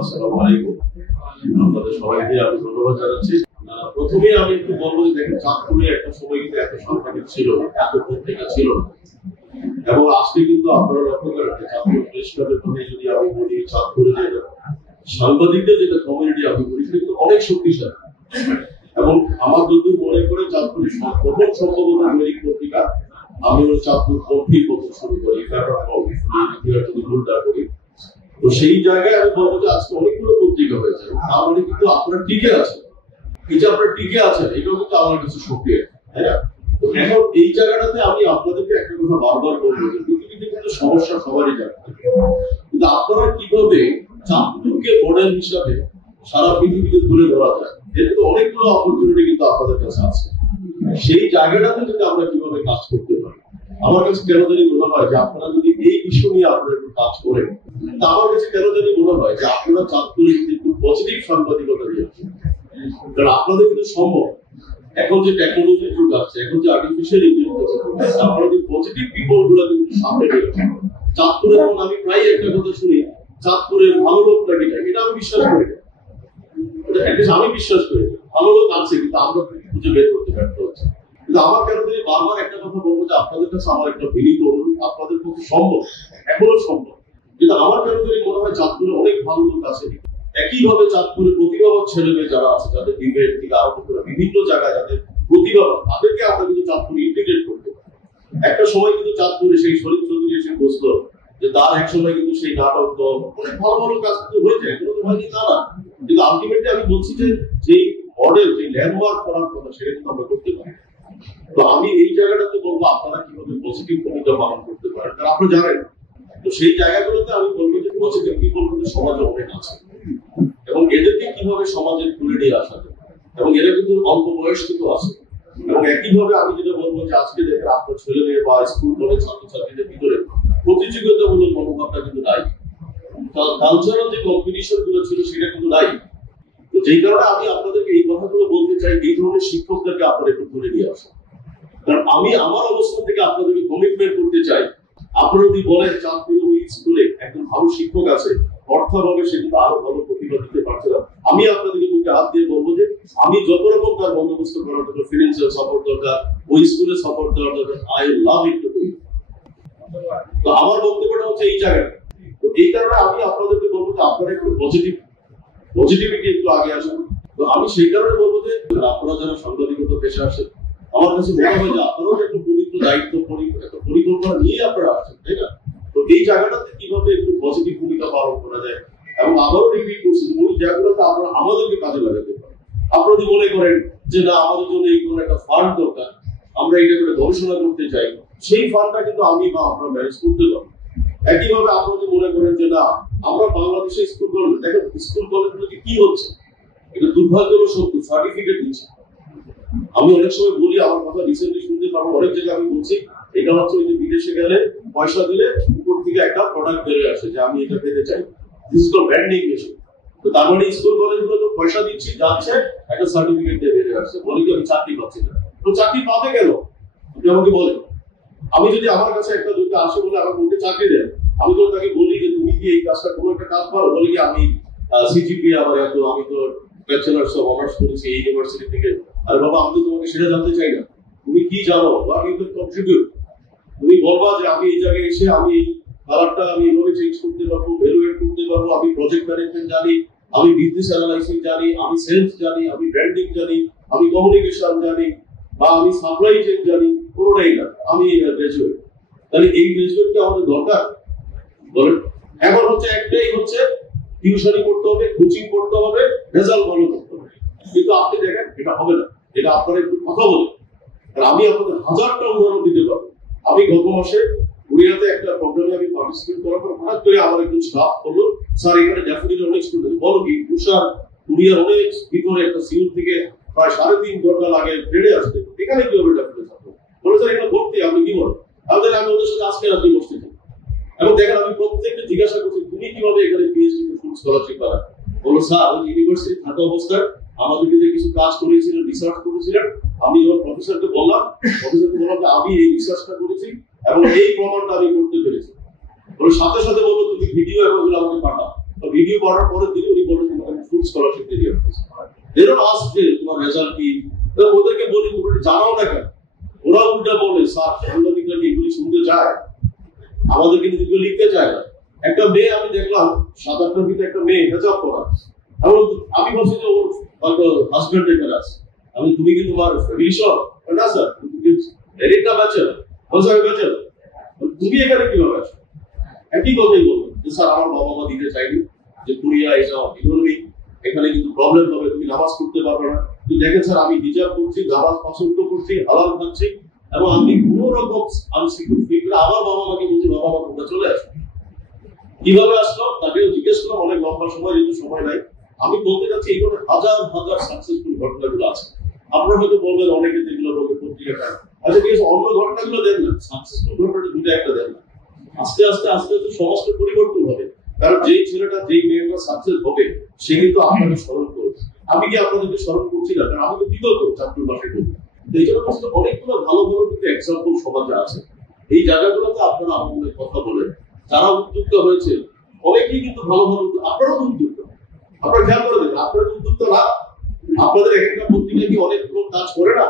আসসালামু আলাইকুম। আপনাদের সবাইকে আমি ধন্যবাদ জানাচ্ছি। প্রথমে আমি একটু বলবো যে দেখেন, চাঁদপুরে একটা সময় কিন্তু এত সাংবাদিক ছিল না, এত পত্রিকা ছিল না, এবং আজকে কিন্তু আপনারা লক্ষ্য করেন চাঁদপুর প্রেস ক্লাবের কথা যদি আমি বলি, চাঁদপুরে যে সাংবাদিকদের যেটা কমিউনিটি আমি বলি, সেটা কিন্তু অনেক শক্তিশালী। এবং আমার যদি মনে করে চাঁদপুরের প্রথম সম্ভবত দৈনিক পত্রিকা, আমি ওই চাঁদপুর কণ্ঠী প্রথম শুরু করি, যদি ভুলটা করি, তো সেই জায়গায় আমি বলবো যে আজকে অনেকগুলো পত্রিকা হয়েছে, তার মানে কিন্তু আপনারা টিকে আছেন। এই যে আপনারা টিকে আছেন, এটাও কিন্তু আমার কাছে সক্রিয়, তাই না? তো এখন এই জায়গাটাতে আমি আপনাদেরকে একটা কথা বারবার বলবো যে পৃথিবীতে কিন্তু সমস্যা সবারই জানে, কিন্তু আপনারা কিভাবে চাঁদপুরকে মডেল হিসাবে সারা পৃথিবীতে তুলে ধরা যায়, এর কিন্তু অনেকগুলো অপরচুনিটি কিন্তু আপনাদের কাছে আছে। সেই জায়গাটাতে যদি আমরা কিভাবে কাজ করতে পারি, আমার কাছে কেন জানি মনে হয় যে আপনারা যদি এই বিষয় নিয়ে আপনারা একটু কাজ করেন, তা আমার কাছে কেন জানি মনে হয় যে আপনারা চাঁদপুরে একটু পজিটিভ সাংবাদিকতা দিয়ে আসেন। কারণ আপনাদের কিন্তু সম্ভব, এখন যে টেকনোলজির যুগ আছে, এখন যে আর্টিফিশিয়াল ইন্টেলিজেন্স, আপনারা যে পজিটিভ পিপল গুলো কিন্তু সামনে নিয়ে আসেন। চাঁদপুরে যেমন আমি প্রায় একটা কথা শুনি, চাঁদপুরের ভালো লোকটা কিনা, এটা আমি বিশ্বাস করি না। আমি বিশ্বাস করি ভালো লোক আছে, কিন্তু আমরা খুঁজে বের করতে ব্যর্থ হচ্ছি। কিন্তু আমার কেন যদি বারবার একটা কথা বলবো যে আপনাদের কাছে আমার একটা বিনীত অনুরোধ, আপনাদের পক্ষে সম্ভব, এখনো সম্ভব, কিন্তু আমার কেন যদি মনে হয় চাঁদপুরে অনেক ভালো লোক আছে। একইভাবে চাঁদপুরে প্রতিভাবান ছেলে মেয়ে যারা আছে, যাদের ডিবেট থেকে আরম্ভ করে বিভিন্ন জায়গায় যাদের প্রতিভাবান, তাদেরকে আমরা কিন্তু চাঁদপুরে ইন্টিগ্রেট করতে পারি। একটা সময় কিন্তু চাঁদপুরে সেই শরীফ চৌধুরী এসে বসলো যে তার এক সময় কিন্তু সেই নাটক দল অনেক ভালো ভালো কাজ কিন্তু হয়েছে, এখনো তো হয়নি তা না, কিন্তু আলটিমেটলি আমি বলছি যে যেই মডেল, যে ল্যান্ডমার্ক করার কথা, সেটা কিন্তু আমরা করতে পারি। তো আমি এই জায়গাটাতে বলবো আপনারা কিভাবে পজিটিভ ভূমিকা পালন করতে পারেন, কারণ আপনি জানেন, তো সেই জায়গাগুলোতে আমি বলবো যে পজিটিভ পিপল কিন্তু সমাজে অনেক আছে, এবং এদেরকে কিভাবে সমাজে তুলে নিয়ে আসা যায়, এবং এরা কিন্তু অল্প বয়স কিন্তু আছে। এবং একইভাবে আমি যেটা বলবো যে আজকে দেখেন আপনার ছেলে মেয়ে বা স্কুল কলেজ ছাত্রছাত্রীদের ভিতরে প্রতিযোগিতামূলক মনোভাবটা কিন্তু নাই, কালচারাল যে কম্পিটিশন গুলো ছিল সেটা কিন্তু নাই। তো যেই কারণে আমি আপনাদেরকে এই কথাগুলো বলতে চাই, এই ধরনের শিক্ষকদেরকে আপনারা একটু তুলে নিয়ে আসেন। কারণ আমি আমার অবস্থান থেকে আপনাদেরকে কমিটমেন্ট করতে চাই, আপনারা যদি বলেন চাঁদপুর ওই স্কুলে একজন ভালো শিক্ষক আছে, অর্থাভাবে সে কিন্তু আরো ভালো প্রতিভা দিতে পারছে না, আমি আপনাদেরকে বুকে হাত দিয়ে বলবো যে আমি যত রকম তার বন্দোবস্ত করার দরকার, ফিনান্সিয়াল সাপোর্ট দরকার, ওই স্কুলে সাপোর্ট দেওয়ার দরকার, I love it to do it. তো আমার বক্তব্যটা হচ্ছে এই জায়গাটা। তো এই কারণে আমি আপনাদেরকে বলবো যে আপনারা একটু পজিটিভিটি একটু আগে আসুন। তো আমি সেই কারণে বলবো যে আপনারা যারা সাংবাদিকতা পেশা আসেন, আমার কাছে মনে হয় যে আপনারাও একটা পবিত্র দায়িত্ব, একটা পরিকল্পনা নিয়ে আপনারা আসছেন, তাই না? তো এই জায়গাটাতে কিভাবে একটু পজিটিভ ভূমিকা পালন করা যায়, এবং আবারও রিপিট করছি, ওই জায়গাগুলোতে আমরা আমাদেরকে কাজে লাগাতে পারি। আপনারা যদি মনে করেন যে না, আমাদের জন্য এই কোনো একটা ফান্ড দরকার, আমরা এটা করে গবেষণা করতে চাই, সেই ফান্ডটা কিন্তু আমি বা আমরা ম্যানেজ করতে পারি। একইভাবে আপনারা যদি মনে করেন যে না, আমরা বাংলাদেশে স্কুল কলেজ, দেখেন স্কুল কলেজগুলোতে কি হচ্ছে, এটা দুর্ভাগ্যজনক সত্য, সার্টিফিকেট দিচ্ছে। আমি অনেক সময় বলি, আমার কথা রিসেন্টলি শুনতে পারবো, অনেক জায়গায় আমি বলছি, এটা হচ্ছে ওই যে বিদেশে গেলে পয়সা দিলে উপর থেকে একটা প্রোডাক্ট বেরিয়ে আসে যে আমি এটা পেতে চাই, this is called branding machine. তো তার মানে স্কুল কলেজগুলো তো পয়সা দিচ্ছি, যাচ্ছে একটা সার্টিফিকেট দিয়ে বেরিয়ে আসছে, বলি কি আমি চাকরি পাচ্ছি না। তো চাকরি পাবে গেল, আপনি আমাকে বলেন। আমি যদি আমার কাছে একটা দুটো আসে বলে আমার বলতে চাকরি দেন, আমি তো তাকে বলি যে তুমি কি এই কাজটা কোনো একটা কাজ পারো, বলি কি আমি সিজিপিএ আমার এত, আমি তো ব্যাচেলার্স অফ অনার্স করেছি এই ইউনিভার্সিটি থেকে। আর বাবা, আমি তো তোমাকে সেটা জানতে চাই না, তুমি কি জানো, বা কিন্তু কন্ট্রিবিউট, তুমি বলবা যে আমি এই জায়গায় এসে আমি এই কালারটা আমি এভাবে চেঞ্জ করতে পারবো, ভ্যালুয়েট করতে পারবো, আমি প্রজেক্ট ম্যানেজমেন্ট জানি, আমি বিজনেস অ্যানালাইসিস জানি, আমি সেলস জানি, আমি ব্র্যান্ডিং জানি, আমি কমিউনিকেশন জানি, বা আমি সাপ্লাই চেইন জানি, কোনোটাই না, আমি গ্রাজুয়েট। তাহলে এই গ্রাজুয়েটকে আমাদের দরকার বলেন? এখন হচ্ছে একটাই হচ্ছে, টিউশনি করতে হবে, কোচিং করতে হবে, রেজাল্ট ভালো করতে হবে। কিন্তু আপনি দেখেন এটা হবে না, এটা আপনারা একটু কথা বলেন। আমি আপনাদের হাজারটা উদাহরণ দিতে পারবো। আমি গত মাসে কোরিয়াতে একটা প্রোগ্রামে আমি পার্টিসিপেট করার পর হঠাৎ করে আমার একজন স্টাফ বললো, স্যার এখানে ডেফিনেটলি অনেক স্টুডেন্ট, বলো কি তুষার কোরিয়ার অনেক ভিতরে একটা সিউল থেকে প্রায় 3.5 ঘন্টা লাগে ট্রেনে আসতে, এখানে কি হবে ডেফিনেটলি ছাত্র বলে, স্যার এটা ভর্তি, আপনি কি বলেন? তাহলে আমি ওদের সাথে আজকে রাত্রি বসতে চাই। এবং দেখেন আমি প্রত্যেকটা জিজ্ঞাসা করছি, তুমি কিভাবে এখানে পিএইচডি ফুল স্কলারশিপ পাবেন? বলো স্যার ওই ইউনিভার্সিটি থাকা অবস্থায় আমাদেরকে যে কিছু কাজ করেছিলেন, রিসার্চ করেছিলেন, আমি যখন প্রফেসরকে বললাম যে আমি এই রিসার্চটা করেছি এবং এই প্রমাণটা আমি করতে পেরেছি। ওর সাথে সাথে বললো তুমি ভিডিও এবং আমাকে পাঠাও, ভিডিও পাঠানোর পরের দিনে উনি বললেন তোমাকে ফুল স্কলারশিপ দিয়ে এরকম আসছে তোমার রেজাল্ট কি। ওদেরকে বলি তোমরা জানাও না কেন, ওরা উল্টা বলে স্যার সাংবাদিকরা কি এগুলি শুনতে চায়, আমাদের কিন্তু এগুলো লিখতে চায় না। একটা মেয়ে আমি দেখলাম 7-8টার ভিতরে একটা মেয়ে হেজাব করা, আমি ভাবছি যে ওর হাজবেন্ড এখানে আছে, আমি তুমি কি তোমার রিলেশন না স্যার এরিক না ব্যাচেলর বলছে আমি ব্যাচেলর, তুমি এখানে কিভাবে আছো? একই কথাই বলবো যে স্যার আমার বাবা মা দিতে চাইনি, যে কুড়িয়া এসব ইকোনমি এখানে কিন্তু প্রবলেম হবে, তুমি নামাজ পড়তে পারবে না। কিন্তু দেখেন স্যার আমি হিজাব করছি, নামাজ পছন্দ করছি, হালাল খাচ্ছি, এবং আমি কোনো রকম আনসিকিউর ফিল করে আমার বাবা মাকে বলছি বাবা মা তোমরা চলে আসো। কিভাবে আসলো তাকে জিজ্ঞেস করলাম, অনেক লম্বা সময়, যেহেতু সময় নাই। আমি বলতে চাচ্ছি এই ধরনের হাজার হাজার সাকসেসফুল ঘটনাগুলো আছে। আপনারা হয়তো বলবেন অনেকে যেগুলো লোকের পত্রিকা পায়, আচ্ছা ঠিক আছে অন্য ঘটনাগুলো দেন না, সাকসেসফুল ঘটনাটা দুটো একটা দেন না। আস্তে আস্তে আস্তে আস্তে সমাজটা পরিবর্তন হবে, কারণ যেই ছেলেটা যেই মেয়েটা সাকসেস হবে সে কিন্তু আপনাকে স্মরণ করবে। আমি কি আপনাদেরকে স্মরণ করছি না, কারণ আমি তো বিগত চাকরির মাসে করি। এই জন্য অনেকগুলো ভালো ভালো কিন্তু এক্সাম্পল সমাজে আছে। এই জায়গাগুলোতে আপনারা আমাদের কথা বলেন, যারা উদ্যোক্তা হয়েছে অনেকেই কিন্তু ভালো ভালো, আপনারাও তো উদ্যোক্তা, আপনারা খেয়াল করে দেবেন আপনারা উদ্যোক্তা না, আপনাদের একটা পত্রিকা কি অনেক লোক কাজ করে না,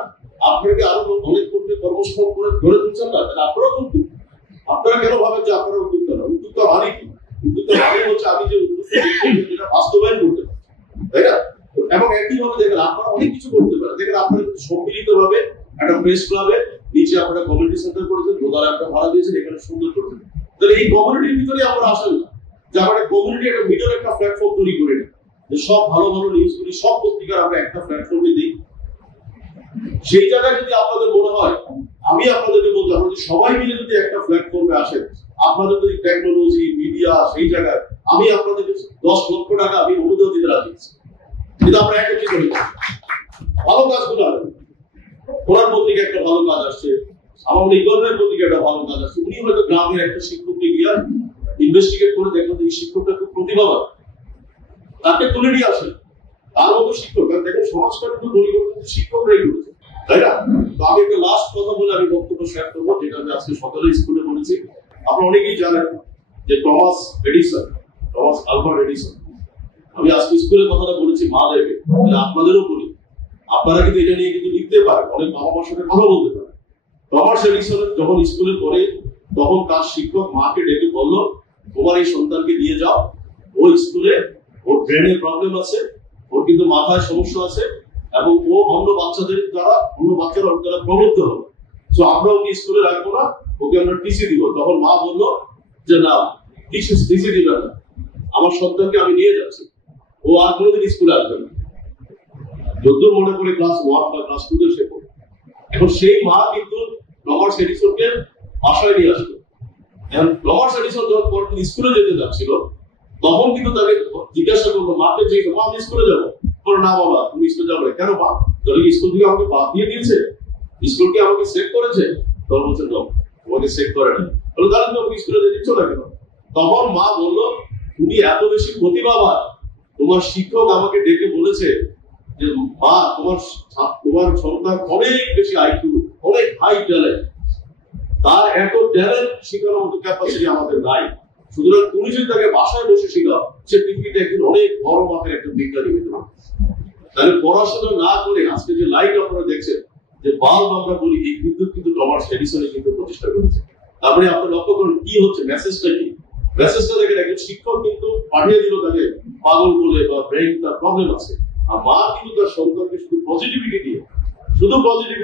আপনাকে আরো অনেক লোককে কর্মসংস্থান করে ধরে তুলছেন না, তাহলে আপনারাও তো উদ্যোক্তা। আপনারা কেন ভাবেন যে আপনারা উদ্যোক্তা না? উদ্যোক্তা মানে কি? উদ্যোক্তা মানে হচ্ছে আমি যে উদ্যোক্তা বাস্তবায়ন করতে পারি, তাই না? এবং একই ভাবে দেখেন আপনারা অনেক কিছু করতে পারেন। দেখেন আপনারা সম্মিলিত ভাবে একটা প্রেস ক্লাবে নিচে আপনারা কমিউনিটি সেন্টার করেছেন, দোতলা একটা ভাড়া দিয়েছেন, এখানে সুন্দর করছেন। তাহলে এই কমিউনিটির ভিতরে আমরা আসেন না যে আমরা কমিউনিটি একটা মিডল একটা প্ল্যাটফর্ম তৈরি করে নিই, যে সব ভালো ভালো নিউজগুলি সব পত্রিকার আমরা একটা প্ল্যাটফর্মে দিই। সেই জায়গায় যদি আপনাদের মনে হয়, আমি আপনাদেরকে বলতে আপনারা যদি সবাই মিলে যদি একটা প্ল্যাটফর্মে আসেন, আপনাদের যদি টেকনোলজি মিডিয়া সেই জায়গায়, আমি আপনাদেরকে 10 লক্ষ টাকা আমি অনুদান দিতে রাজি আছি, কিন্তু আমরা একত্রিত হই ভালো কাজগুলো আনেন। ওনার পত্রিকা একটা ভালো কাজ আসছে, আমার ইকোনমির পত্রিকা একটা ভালো কাজ আসছে, উনি হয়তো গ্রামের একটা শিক্ষককে গিয়ে ইনভেস্টিগেট করে দেখবেন এই শিক্ষকটা খুব প্রতিভাবান, তাকে তুলে নিয়ে আসেন তার মতো শিক্ষক। কারণ দেখেন সমাজটা কিন্তু পরিবর্তন শিক্ষকরাই করেছে, তাই না? তো আমি একটা লাস্ট কথা বলে আমি বক্তব্য শেয়ার করবো, যেটা আমি আজকে সকালে স্কুলে বলেছি। আপনারা অনেকেই জানেন যে টমাস আলভার্ট এডিসন, আমি আজকে স্কুলের কথাটা বলেছি মাদেরকে, আপনাদেরও বলি, আপনারা কিন্তু এটা নিয়ে কিন্তু লিখতে পারেন, অনেক বাবা মার সাথে কথা বলতে পারেন। টমাস এডিসন যখন স্কুলে পড়ে তখন তার শিক্ষক মাকে ডেকে বলল, তোমার এই সন্তানকে নিয়ে যাও, ওই স্কুলে ওর ব্রেনের প্রবলেম আছে, ওর কিন্তু মাথায় সমস্যা আছে, এবং ও অন্য বাচ্চাদের দ্বারা অন্য বাচ্চারা ওর দ্বারা প্রবৃত্ত হবে, তো আমরা ওকে স্কুলে রাখবো না, ওকে আমরা টিসি দিব। তখন মা বললো যে না, টিসি দিবে না, আমার সন্তানকে আমি নিয়ে যাচ্ছি, ও আর কোনোদিন স্কুলে আসবে না, যদ্দূর মনে করে ক্লাস 1 বা ক্লাস 2 তে সে পড়ে। এখন সেই মা কিন্তু টমাস এডিসনকে বাসায় নিয়ে আসলো। এখন টমাস এডিসন যখন পরদিন স্কুলে যেতে যাচ্ছিল, তখন কিন্তু তাকে জিজ্ঞাসা করলো, মাকে যে মা আমি স্কুলে যাবো, বলো না বাবা তুমি স্কুলে যাবে কেন? মা তাহলে স্কুল থেকে আমাকে বাদ দিয়ে দিয়েছে, স্কুল কি আমাকে সেট করেছে? তখন বলছে না, তোমাকে সেট করে না। বলো তাহলে তুমি স্কুলে যেতে দিচ্ছ না কেন? তখন মা বললো, তুমি এত বেশি প্রতিভাবান, তোমার শিক্ষক আমাকে ডেকে বলেছে যে মা তোমার সন্তান অনেক বেশি আইকিউ, অনেক হাই ট্যালেন্ট, তার এত ট্যালেন্ট শেখানোর মতো ক্যাপাসিটি আমাদের নাই, সুতরাং তুমি যদি তাকে বাসায় বসে শেখাও, সে পৃথিবীতে একদিন অনেক বড় মাপের একটা বিজ্ঞানী হতে পারে। তাহলে পড়াশোনা না করে আজকে যে লাইট আপনারা দেখছেন, যে বাল্ব আমরা বলি, এই বিদ্যুৎ কিন্তু টমাস এডিসনে কিন্তু প্রতিষ্ঠা করেছে। তারপরে আপনি লক্ষ্য করুন কি হচ্ছে, মেসেজটা কি? মেসেজটা দেখেন একজন শিক্ষক কিন্তু পাঠিয়ে দিল তাকে পাগল বলে বা ব্রেইন তার প্রবলেম আছে, আর মা কিন্তু তার সন্তানকে শুধু পজিটিভিটি দিয়ে,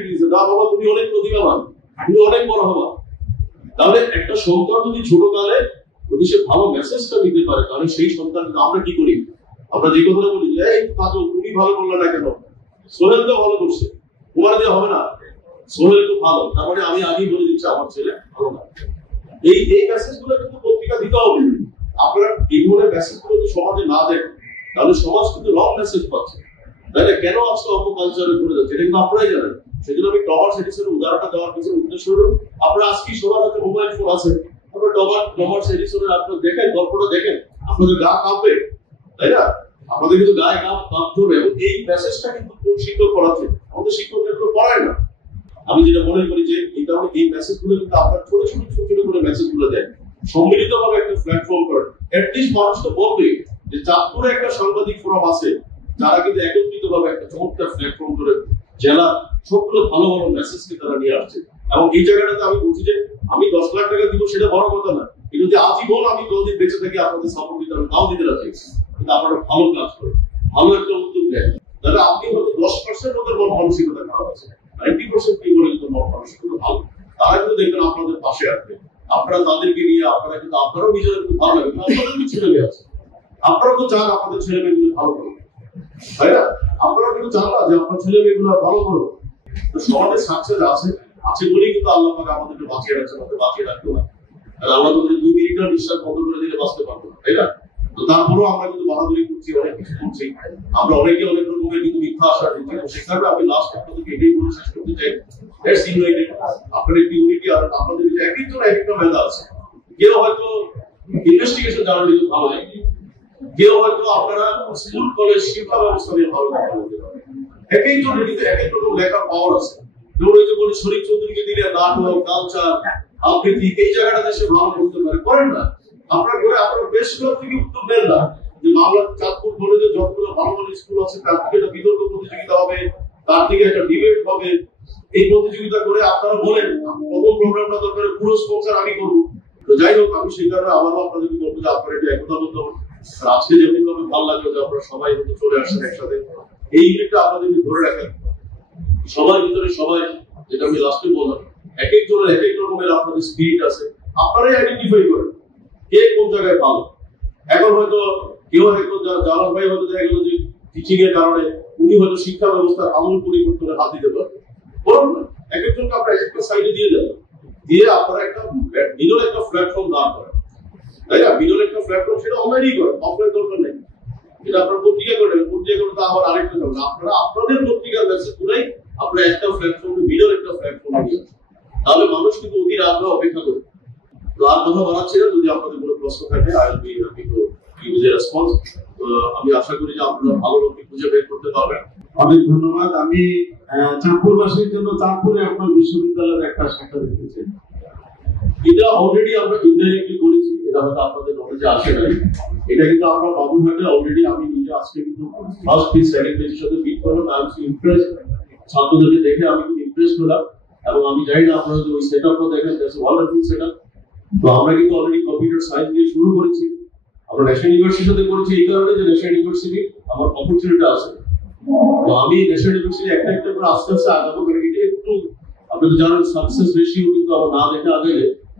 দিয়েছে, না বাবা তুমি অনেক প্রতিভাবান, তুমি অনেক বড় হবা। তাহলে একটা সন্তান যদি ছোট কালে যদি সে ভালো মেসেজটা নিতে পারে, তাহলে সেই সন্তান, আমরা কি করি, আমরা যে কথাটা বলি যে এই কাজল তুমি ভালো করলে না কেন, সোহেল তো ভালো করছে, তোমার দিয়ে হবে না, সোহেল তো ভালো, তারপরে আমি আগেই বলে দিচ্ছি আমার ছেলে ভালো না। এই মেসেজগুলো কিন্তু পত্রিকা দিতে হবে। আপনারা এই ধরনের মেসেজগুলো যদি সমাজে না দেন, তাহলে সমাজ কিন্তু রং মেসেজ পাচ্ছে, তাই না? কেন আজকে অপকালচারে ঘুরে যাচ্ছে এটা কিন্তু আপনারাই জানেন। সেজন্য আমি টমাস এডিসনের উদাহরণটা দেওয়ার পিছনে উদ্দেশ্য হলো, আপনারা আজকে সবার হাতে মোবাইল ফোন আছে, আপনারা টমাস এডিসনের আপনারা দেখেন, গল্পটা দেখেন, আপনাদের গা কাঁপবে, তাই না? আপনাদের কিন্তু গায়ে কাঁপবে। এবং এই মেসেজটা কিন্তু কোন শিক্ষক পড়াচ্ছে? আমাদের শিক্ষকরা এগুলো পড়ায় না। আমি যেটা মনে করি যে এই কারণে এই মেসেজগুলো কিন্তু আপনার ছোট ছোট করে মেসেজগুলো দেন, সম্মিলিতভাবে একটা প্ল্যাটফর্ম করেন। অ্যাটলিস্ট মানুষ তো বলবে যে চাঁদপুরে একটা সাংবাদিক ফোরাম আছে, যারা কিন্তু একত্রিতভাবে একটা চমৎকার প্ল্যাটফর্ম করে জেলা সবগুলো ভালো ভালো মেসেজকে তারা নিয়ে আসছে। এবং এই জায়গাটাতে আমি বলছি যে আমি 10 লাখ টাকা দিব সেটা বড় কথা না, কিন্তু যদি আজীবন আমি যতদিন বেঁচে থাকি আপনাদের সাপোর্ট দিতে আমি তাও দিতে রাজি। কিন্তু আপনারা ভালো কাজ করেন, ভালো একটা উদ্যোগ নেন, তাহলে আপনি হয়তো 10% লোকের মন মানসিকতা খারাপ আছে, 90% পিপল কিন্তু মন মানসিকতা ভালো, তারা কিন্তু দেখবেন আপনাদের পাশে আসবে। আপনারা তাদেরকে নিয়ে আপনারা কিন্তু আপনারাও নিজেরা একটু ভালো লাগবে, আপনাদের তো ছেলে মেয়ে আছে, আপনারা তো চান আপনাদের ছেলে মেয়েগুলো ভালো করবে, তাই না? আপনারা কিন্তু চান না যে আপনার ছেলে মেয়েগুলো ভালো করো। সমাজের সাকসেস আছে আছে বলেই কিন্তু আল্লাহ পাক আমাদেরকে বাঁচিয়ে রাখছে, আমাদের বাঁচিয়ে রাখতো না। আর আল্লাহ তো 2 মিনিটের বিশ্বাস বন্ধ করে দিলে বাঁচতে পারবো না, তাই না? তো তারপরেও আমরা কিন্তু বাহাদুরি করছি, অনেক কিছু করছি, আমরা অনেকে অনেক রকমের কিন্তু মিথ্যা আশা দিচ্ছি। সেই কারণে আমি লাস্ট আপনাদেরকে এটাই বলে শেষ করতে চাই, লেটস ইউনাইটেড। আপনাদের ইউনিটি আর আপনাদের যে এক একজন এক একটা মেধা আছে। কেউ হয়তো ইনভেস্টিগেশন জার্নালিজম ভালো লাগে, কেউ হয়তো আপনারা স্কুল কলেজ শিক্ষা ব্যবস্থা নিয়ে ভালো কথা বলতে পারেন। এক একজনের কিন্তু এক এক রকম লেখার পাওয়ার আছে। যেমন ওই যে বলি শরীফ চৌধুরীকে দিলে নাটক, কালচার, আবৃত্তি এই জায়গাটাতে সে ভালো করতে পারে, করেন না আপনারা করে আপনারা বেশ ক্লাব থেকে উত্তর দেন না যে বাংলা চাঁদপুর কলেজে যতগুলো ভালো ভালো স্কুল আছে তার থেকে একটা বিতর্ক প্রতিযোগিতা হবে, তার থেকে একটা ডিবেট হবে। এই প্রতিযোগিতা করে আপনারা বলেন প্রথম প্রোগ্রামটা দরকার পুরো স্পন্সর আমি করবো। তো যাই হোক, আমি সেই কারণে আবারও আপনাদেরকে বলবো যে আপনারা এটা একতাবদ্ধ হন। আর আজকে যেমন ভাবে ভালো লাগলো যে আপনারা সবাই চলে আসছেন একসাথে, এই ইউনিটটা আপনাদেরকে ধরে রাখেন সবার ভিতরে। সবাই যেটা আমি লাস্টে বললাম, এক একজনের এক এক রকমের আপনাদের স্পিরিট আছে, আপনারাই আইডেন্টিফাই করেন কে কোন জায়গায় ভালো। এখন হয়তো কেউ হয়তো জালাল ভাই হয়তো দেখা গেল যে টিচিং এর কারণে উনি হয়তো শিক্ষা ব্যবস্থার আমূল পরিবর্তনে হাত দিতে পারবেন, বলুন না এক একজনকে আপনারা একটা সাইডে দিয়ে দেন, দিয়ে আপনারা একটা মিডল একটা প্ল্যাটফর্ম দাঁড় করেন, তাই না? মিডল একটা প্ল্যাটফর্ম সেটা অনলাইনই করেন, অফলাইন দরকার নেই। এটা আপনার পত্রিকা করেন, পত্রিকা করে তো আবার আরেকটা যাবেন, আপনারা আপনাদের পত্রিকার মেসেজ গুলাই আপনারা একটা প্ল্যাটফর্মে মিডল একটা প্ল্যাটফর্মে নিয়ে আসেন, তাহলে মানুষ কিন্তু অধীর আগ্রহ অপেক্ষা করবে। তো আর কথা বাড়াচ্ছি না, যদি আপনাদের কোনো প্রশ্ন থাকে I will be happy to give the response. আমি আশা করি যে আপনারা ভালো লোককে খুঁজে বের করতে পারবেন। অনেক ধন্যবাদ। আমি চাঁদপুরবাসীর জন্য চাঁদপুরে আপনার বিশ্ববিদ্যালয়ের একটা শাখা দেখেছি, এটা অলরেডি আমরা ইনডাইরেক্টলি করেছি, এটা হয়তো আপনাদের নলেজে আসে নাই। এটা কিন্তু আমরা বাবুঘাটে অলরেডি, আমি নিজে আজকে কিন্তু ফার্স্ট পেজ সেকেন্ড পেজের সাথে মিট করলাম, আই এম ইমপ্রেস, ছাত্রদেরকে দেখে আমি খুব ইমপ্রেস হলাম। এবং আমি জানি না আপনারা যদি ওই সেটআপটা দেখেন, দ্যাটস ওয়ান্ডারফুল সেটআপ। তো আমরা কিন্তু অলরেডি কম্পিউটার সায়েন্স দিয়ে শুরু করেছি, আমরা ন্যাশনাল ইউনিভার্সিটির সাথে করেছি এই কারণে যে ন্যাশনাল ইউনিভার্সিটি আমার অপরচুনিটি আছে। তো আমি ন্যাশনাল ইউনিভার্সিটি একটা একটা করে আস্তে আস্তে আগাবো, কারণ এটা একটু আপনি তো জানেন সাকসেস রেশিও কিন্তু আমার না দেখে আগে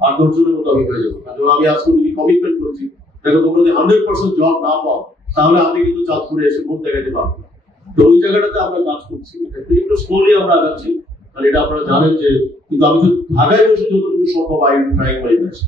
8-10 জনের মতো আমি হয়ে যাবো। কারণ আমি আজকে যদি কমিটমেন্ট করেছি, দেখো তোমরা যদি 100% জব না পাও তাহলে আমি কিন্তু চাঁদপুরে এসে মুখ দেখাতে পারবো না। তো ওই জায়গাটাতে আমরা কাজ করছি, একটু স্লোলি আমরা আগাচ্ছি, কারণ এটা আপনারা জানেন যে, কিন্তু আমি তো ঢাকায় বসে যতটুকু সম্ভব I am trying my best.